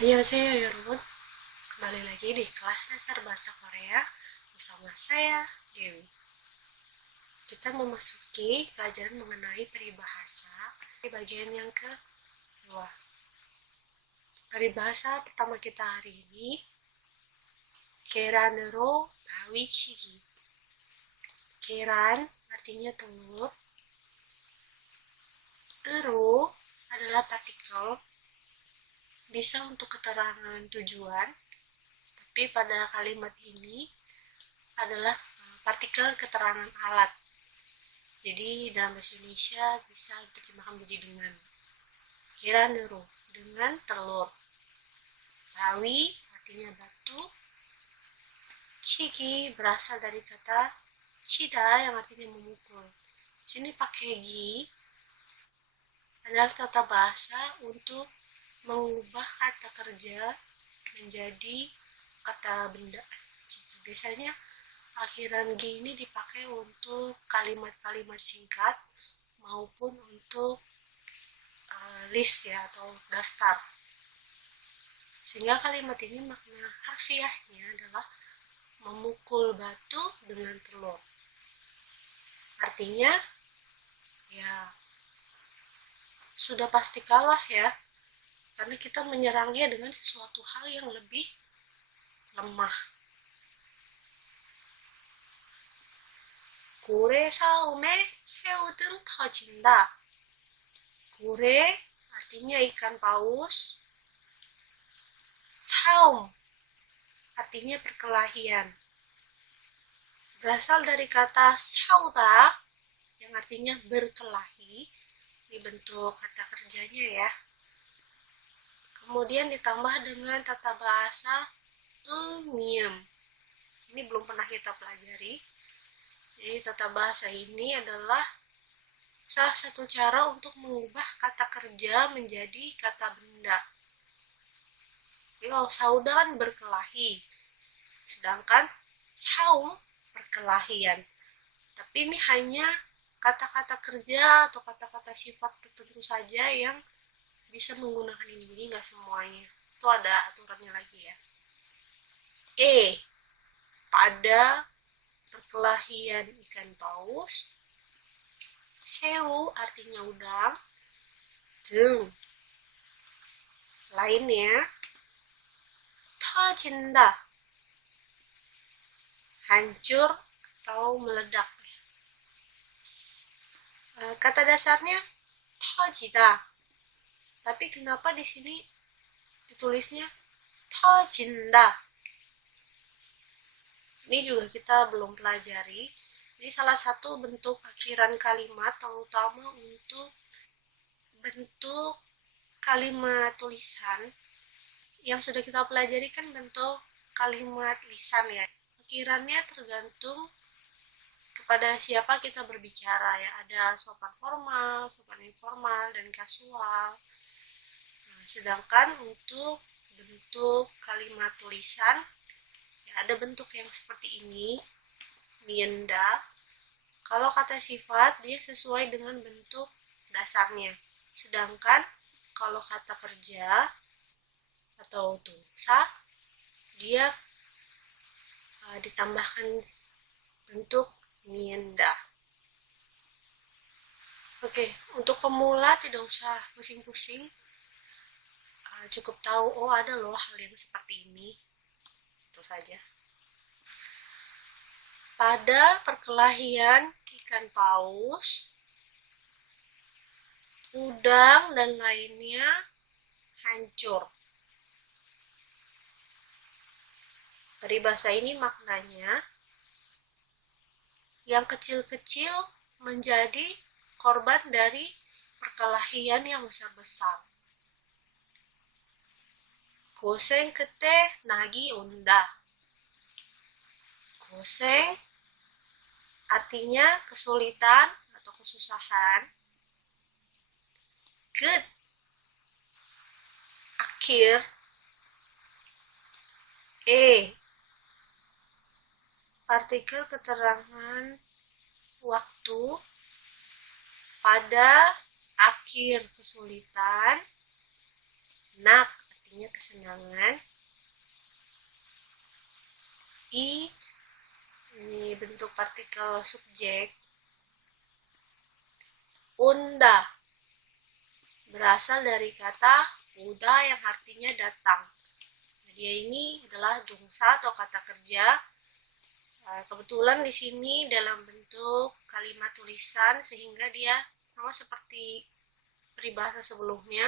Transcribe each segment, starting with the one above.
Annyeonghaseyo 여러분, kembali lagi di kelas dasar bahasa Korea bersama saya, Dewi. Kita memasuki pelajaran mengenai peribahasa di bagian yang kedua. Peribahasa pertama kita hari ini, 계란으로 바위치기. 계란 artinya telur, ero adalah partikel, bisa untuk keterangan tujuan, tapi pada kalimat ini adalah partikel keterangan alat. Jadi dalam bahasa Indonesia bisa diterjemahkan menjadi dengan. 계란으로, dengan telur. 바위 artinya batu. 치기 berasal dari kata 치다 yang artinya memukul. Sini pakai gi adalah tata bahasa untuk mengubah kata kerja menjadi kata benda. Biasanya akhiran G ini dipakai untuk kalimat-kalimat singkat maupun untuk list ya atau daftar. Sehingga kalimat ini makna harfiahnya adalah memukul batu dengan telur. Artinya ya sudah pasti kalah ya, karena kita menyerangnya dengan sesuatu hal yang lebih lemah. 고래 사움에 새우 등 터진다. 고래 artinya ikan paus. 사움 artinya perkelahian. Berasal dari kata sauda yang artinya berkelahi. Ini bentuk kata kerjanya ya. Kemudian ditambah dengan tata bahasa miem. Ini belum pernah kita pelajari. Jadi tata bahasa ini adalah salah satu cara untuk mengubah kata kerja menjadi kata benda. Jadi kalau sauda kan berkelahi, sedangkan saum perkelahian. Tapi ini hanya kata-kata kerja atau kata-kata sifat tertentu saja yang bisa menggunakan ini, jadi nggak semuanya. Itu ada aturannya lagi ya. Pada perkelahian ikan paus, 새우 artinya udang, 등 lainnya, 터진다 hancur atau meledak. Kata dasarnya 터지다, tapi kenapa di sini ditulisnya 터진다? Ini juga kita belum pelajari. Jadi salah satu bentuk akhiran kalimat, terutama untuk bentuk kalimat tulisan yang sudah kita pelajari kan bentuk kalimat lisan ya. Akhirannya tergantung kepada siapa kita berbicara ya. Ada sopan formal, sopan informal, dan kasual. Sedangkan untuk bentuk kalimat tulisan ya ada bentuk yang seperti ini, mienda. Kalau kata sifat dia sesuai dengan bentuk dasarnya. Sedangkan kalau kata kerja atau tulisan dia ditambahkan bentuk mienda. Oke, untuk pemula tidak usah pusing-pusing. Cukup tahu, oh ada loh hal yang seperti ini. Itu saja. Pada perkelahian ikan paus, udang dan lainnya hancur. Peribahasa ini maknanya yang kecil-kecil menjadi korban dari perkelahian yang besar-besar. 고생 끝에 낙이 온다. 고생 artinya kesulitan atau kesusahan. 끝 akhir. Partikel keterangan waktu pada akhir kesulitan. Nak artinya kesenangan. I, ini bentuk partikel subjek. Unda berasal dari kata uda yang artinya datang. Dia ini adalah dongsa atau kata kerja. Kebetulan di sini dalam bentuk kalimat tulisan sehingga dia sama seperti peribahasa sebelumnya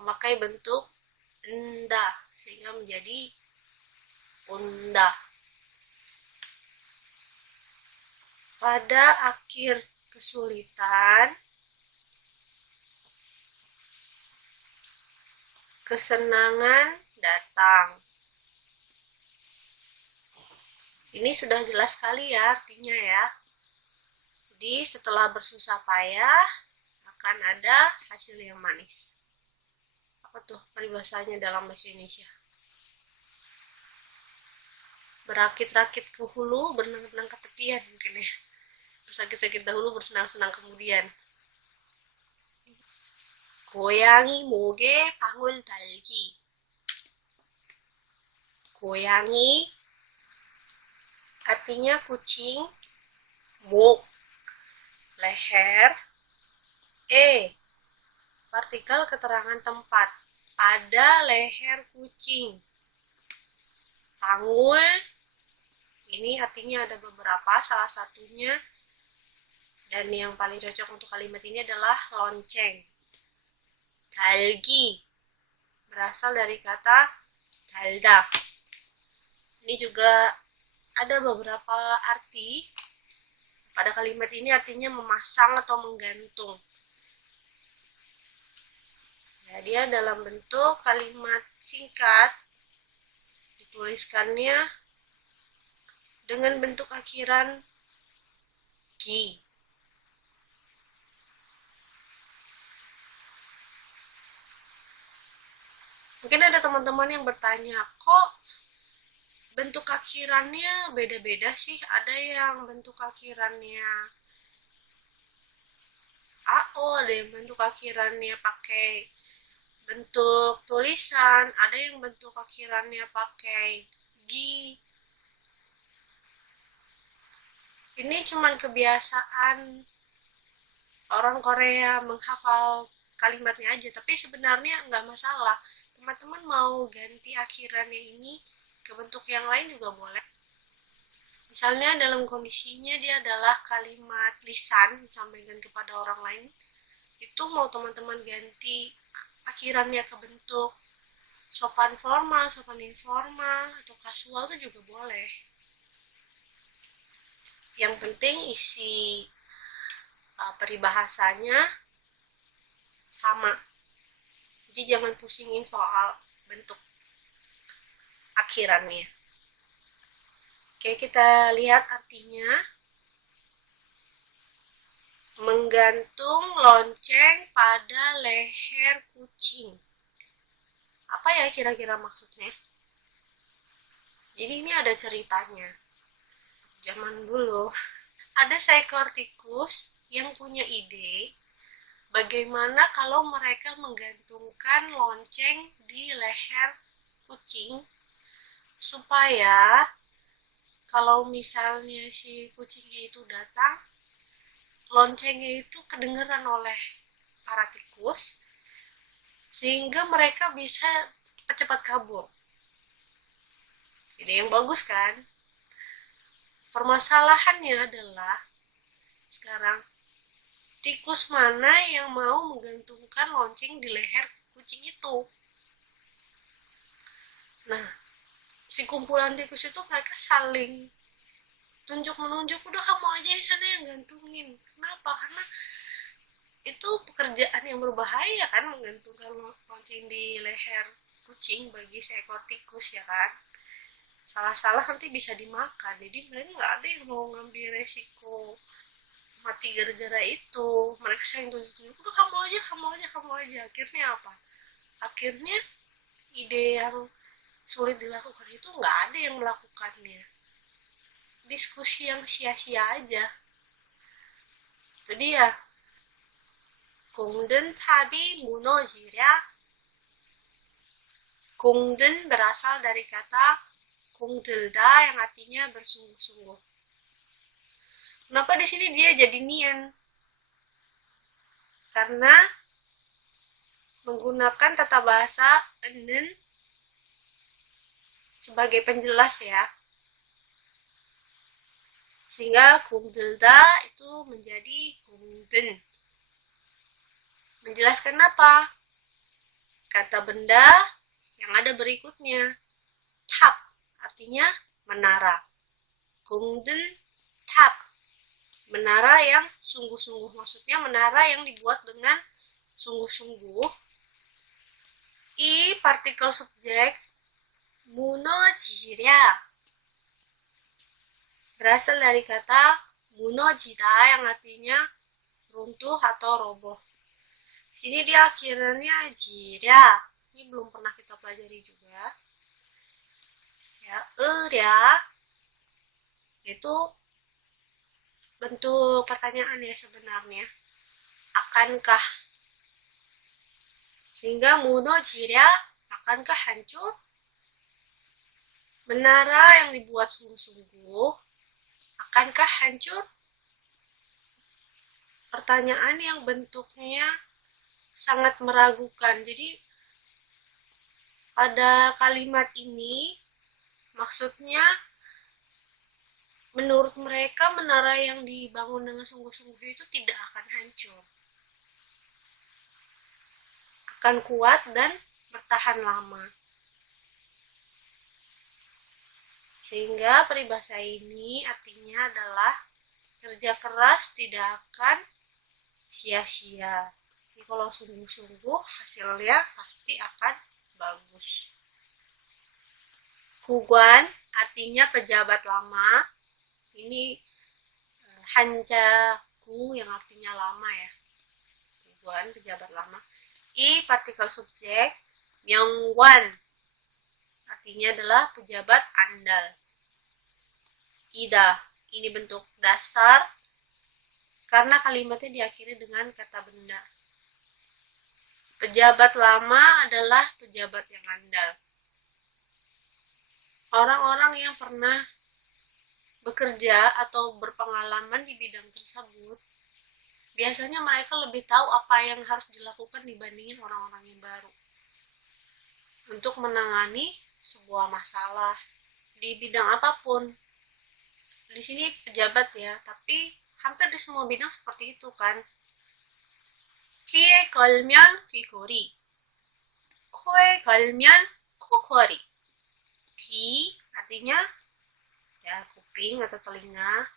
memakai bentuk enda sehingga menjadi unda. Pada akhir kesulitan, kesenangan datang. Ini sudah jelas sekali ya artinya ya. Jadi setelah bersusah payah akan ada hasil yang manis. Apa tuh peribahasanya dalam bahasa Indonesia? Berakit-rakit ke hulu, berenang-renang ke tepian mungkin ya. Bersakit-sakit dahulu, bersenang-senang kemudian. 고양이 목에 방울 달기. 고양이 artinya kucing, mok leher, partikel keterangan tempat pada leher kucing. Pangul ini artinya ada beberapa, salah satunya dan yang paling cocok untuk kalimat ini adalah lonceng. Dalgi berasal dari kata dalda. Ini juga ada beberapa arti pada kalimat ini, artinya memasang atau menggantung. Ya, dia dalam bentuk kalimat singkat, dituliskannya dengan bentuk akhiran gi. Mungkin ada teman-teman yang bertanya, kok bentuk akhirannya beda-beda sih? Ada yang bentuk akhirannya AO, ada yang bentuk akhirannya pakai bentuk tulisan, ada yang bentuk akhirannya pakai gi. Ini cuman kebiasaan orang Korea menghafal kalimatnya aja, tapi sebenarnya nggak masalah. Teman-teman mau ganti akhirannya ini ke bentuk yang lain juga boleh. Misalnya dalam kondisinya dia adalah kalimat lisan disampaikan kepada orang lain, itu mau teman-teman ganti akhirannya ke bentuk sopan formal, sopan informal, atau kasual itu juga boleh. Yang penting isi peribahasanya sama. Jadi jangan pusingin soal bentuk akhirannya. Oke, kita lihat artinya. Menggantung lonceng pada leher kucing. Apa ya kira-kira maksudnya? Jadi ini ada ceritanya. Zaman dulu ada seekor tikus yang punya ide bagaimana kalau mereka menggantungkan lonceng di leher kucing supaya kalau misalnya si kucingnya itu datang, loncengnya itu kedengeran oleh para tikus sehingga mereka bisa cepat kabur. Ide yang bagus kan? Permasalahannya adalah sekarang tikus mana yang mau menggantungkan lonceng di leher kucing itu? Nah, si kumpulan tikus itu mereka saling tunjuk-menunjuk, udah kamu aja di sana yang gantungin. Kenapa? Karena itu pekerjaan yang berbahaya kan, menggantungkan lonceng di leher kucing bagi seekor tikus ya kan. Salah-salah nanti bisa dimakan. Jadi mereka nggak ada yang mau ngambil resiko mati gara-gara itu. Mereka saling tunjuk-tunjuk, udah kamu aja. Akhirnya apa? Akhirnya ide yang sulit dilakukan itu nggak ada yang melakukannya. Diskusi yang sia-sia aja. Itu dia. 공든 탑이 무너지랴. Gongden berasal dari kata gongdelda yang artinya bersungguh-sungguh. Kenapa di sini dia jadi nian? Karena menggunakan tata bahasa enen sebagai penjelas ya. Sehingga gongdelda itu menjadi gongden. Menjelaskan apa? Kata benda yang ada berikutnya. Tap artinya menara. Gongden tap. Menara yang sungguh-sungguh. Maksudnya menara yang dibuat dengan sungguh-sungguh. I partikel subjek munojiria berasal dari kata munojida yang artinya runtuh atau roboh. Di sini dia akhirnya jiria. Ini belum pernah kita pelajari juga. Ya, ya itu bentuk pertanyaan ya sebenarnya. Akankah? Sehingga munojiria akankah hancur? Menara yang dibuat sungguh-sungguh akankah hancur? Pertanyaan yang bentuknya sangat meragukan. Jadi pada kalimat ini maksudnya menurut mereka menara yang dibangun dengan sungguh-sungguh itu tidak akan hancur. Akan kuat dan bertahan lama. Sehingga peribahasa ini artinya adalah kerja keras tidak akan sia-sia. Jadi kalau sungguh-sungguh hasilnya pasti akan bagus. Huguan artinya pejabat lama. Ini hanjaku yang artinya lama ya. Huguan pejabat lama. I partikel subjek Myeongwan artinya adalah pejabat andal. Ida ini bentuk dasar karena kalimatnya diakhiri dengan kata benda. Pejabat lama adalah pejabat yang andal. Orang-orang yang pernah bekerja atau berpengalaman di bidang tersebut, biasanya mereka lebih tahu apa yang harus dilakukan dibandingin orang-orang yang baru untuk menangani sebuah masalah di bidang apapun. Di sini pejabat ya, tapi hampir di semua bidang seperti itu kan. Kie kolmyan kikori, koe kolmyan kokori. Ki artinya ya kuping atau telinga.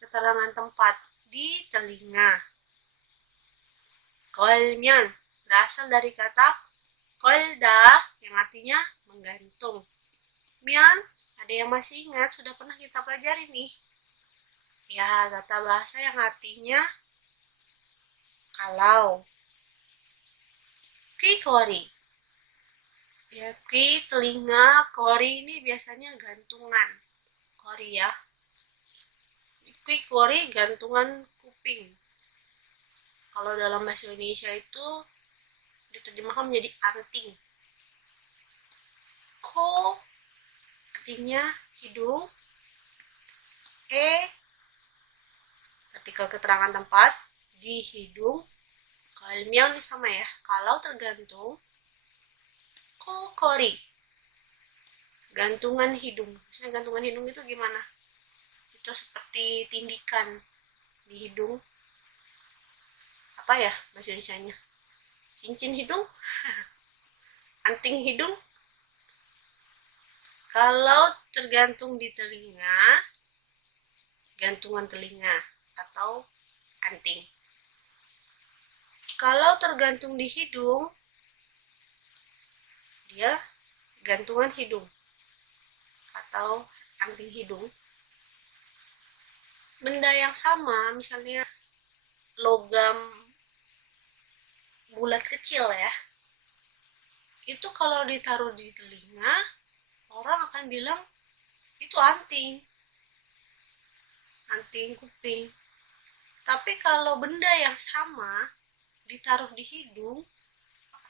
Keterangan tempat di telinga. Kolmyan berasal dari kata kolda yang artinya menggantung. Myan, ada yang masih ingat? Sudah pernah kita pelajari nih. Ya, tata bahasa yang artinya kalau. Ki kori. Ya, ki telinga, kori ini biasanya gantungan. Kori ya. Ki kori gantungan kuping. Kalau dalam bahasa Indonesia itu diterjemahkan menjadi anting. Ko artinya hidung. Artikel keterangan tempat di hidung. Kalmyang ini sama ya. Kalau tergantung. Kokori gantungan hidung. Misalnya gantungan hidung itu gimana? Itu seperti tindikan di hidung. Apa ya bahasa Indonesianya? Cincin hidung? Anting hidung? Kalau tergantung di telinga, gantungan telinga atau anting. Kalau tergantung di hidung, dia gantungan hidung atau anting hidung. Benda yang sama, misalnya logam bulat kecil ya, itu kalau ditaruh di telinga, orang akan bilang itu anting kuping. Tapi kalau benda yang sama ditaruh di hidung,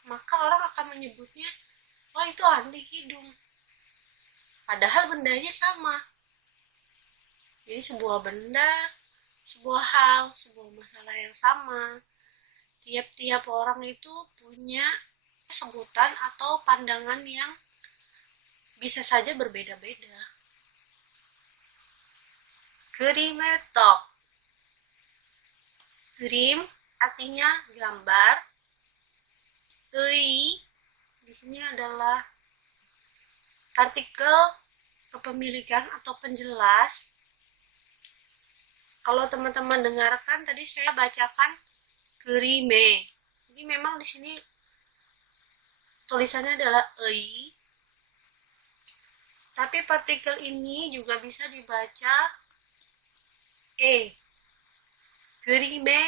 maka orang akan menyebutnya wah itu anti hidung. Padahal bendanya sama. Jadi sebuah benda, sebuah hal, sebuah masalah yang sama. Tiap-tiap orang itu punya sebutan atau pandangan yang bisa saja berbeda-beda. 그림의 떡. 그림 artinya gambar. 의 di sini adalah partikel kepemilikan atau penjelas. Kalau teman-teman dengarkan tadi saya bacakan 그림에. Jadi memang di sini tulisannya adalah 의. Tapi partikel ini juga bisa dibaca 그림의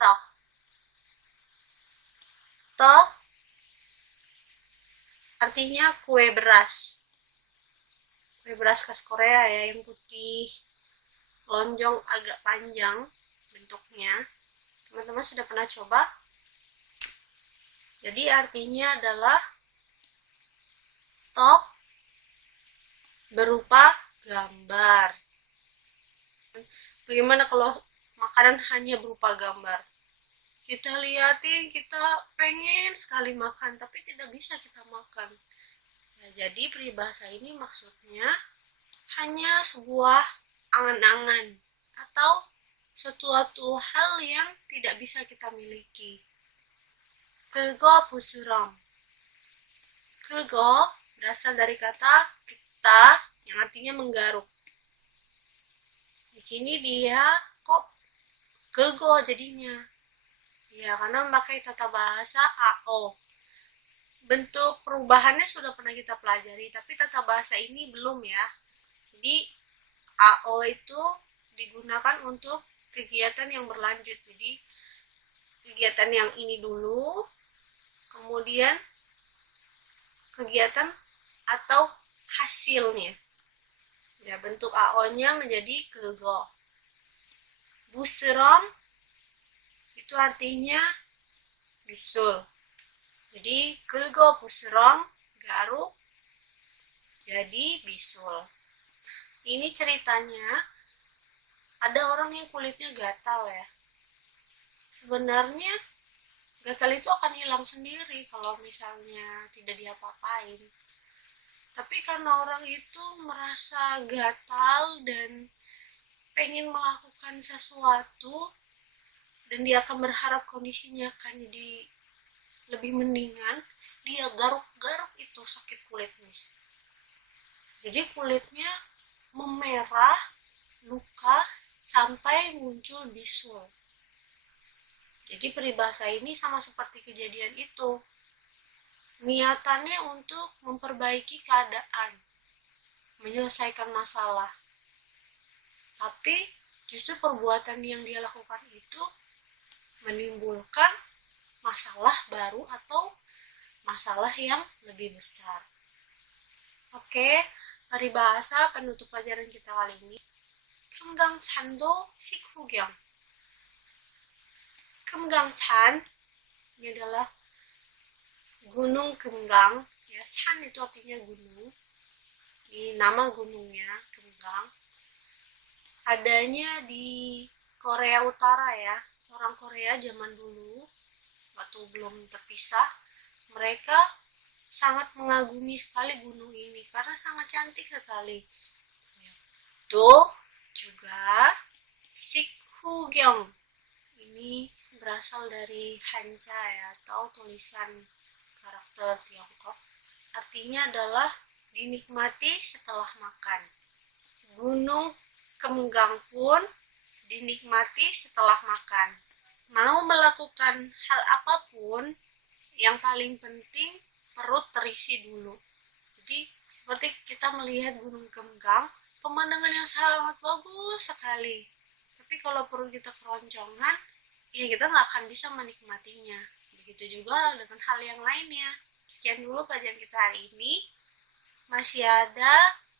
떡. 떡 artinya kue beras. Kue beras khas Korea ya, yang putih, lonjong, agak panjang bentuknya. Teman-teman sudah pernah coba? Jadi artinya adalah tok berupa gambar. Bagaimana kalau makanan hanya berupa gambar? Kita liatin, kita pengen sekali makan, tapi tidak bisa kita makan. Nah, jadi peribahasa ini maksudnya hanya sebuah angan-angan atau sesuatu hal yang tidak bisa kita miliki. 그거 부스럼. 그거 berasal dari kata kita yang artinya menggaruk. Di sini dia kok 그거 jadinya. Ya, karena memakai tata bahasa AO. Bentuk perubahannya sudah pernah kita pelajari, tapi tata bahasa ini belum ya. Jadi AO itu digunakan untuk kegiatan yang berlanjut. Jadi kegiatan yang ini dulu, kemudian kegiatan atau hasilnya. Ya, bentuk AO-nya menjadi 그거. 부스럼 itu artinya bisul. Jadi 그거 부스럼 garuk jadi bisul. Ini ceritanya ada orang yang kulitnya gatal ya. Sebenarnya gatal itu akan hilang sendiri kalau misalnya tidak diapa-apain. Tapi karena orang itu merasa gatal dan pengen melakukan sesuatu dan dia akan berharap kondisinya akan jadi lebih mendingan, dia garuk-garuk itu sakit kulitnya. Jadi kulitnya memerah, luka, sampai muncul bisul. Jadi peribahasa ini sama seperti kejadian itu. Niatannya untuk memperbaiki keadaan, menyelesaikan masalah. Tapi justru perbuatan yang dia lakukan itu menimbulkan masalah baru atau masalah yang lebih besar. Oke, peribahasa penutup pelajaran kita kali ini. 금강산도 식후경. 금강산 ini adalah Gunung Gemgang. Ya, san itu artinya gunung. Ini nama gunungnya, Gemgang. Adanya di Korea Utara ya. Orang Korea zaman dulu, waktu belum terpisah, mereka sangat mengagumi sekali gunung ini karena sangat cantik sekali. Tuh juga Sikhugyong. Ini berasal dari Hanja ya, atau tulisan karakter Tiongkok. Artinya adalah dinikmati setelah makan. Gunung Gemgang pun dinikmati setelah makan. Mau melakukan hal apapun, yang paling penting perut terisi dulu. Jadi seperti kita melihat Gunung Gemgang, pemandangan yang sangat bagus sekali. Tapi kalau perut kita keroncongan, ya kita nggak akan bisa menikmatinya. Begitu juga dengan hal yang lainnya. Sekian dulu pelajaran kita hari ini. Masih ada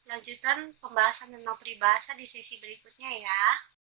lanjutan pembahasan tentang peribahasa di sesi berikutnya ya.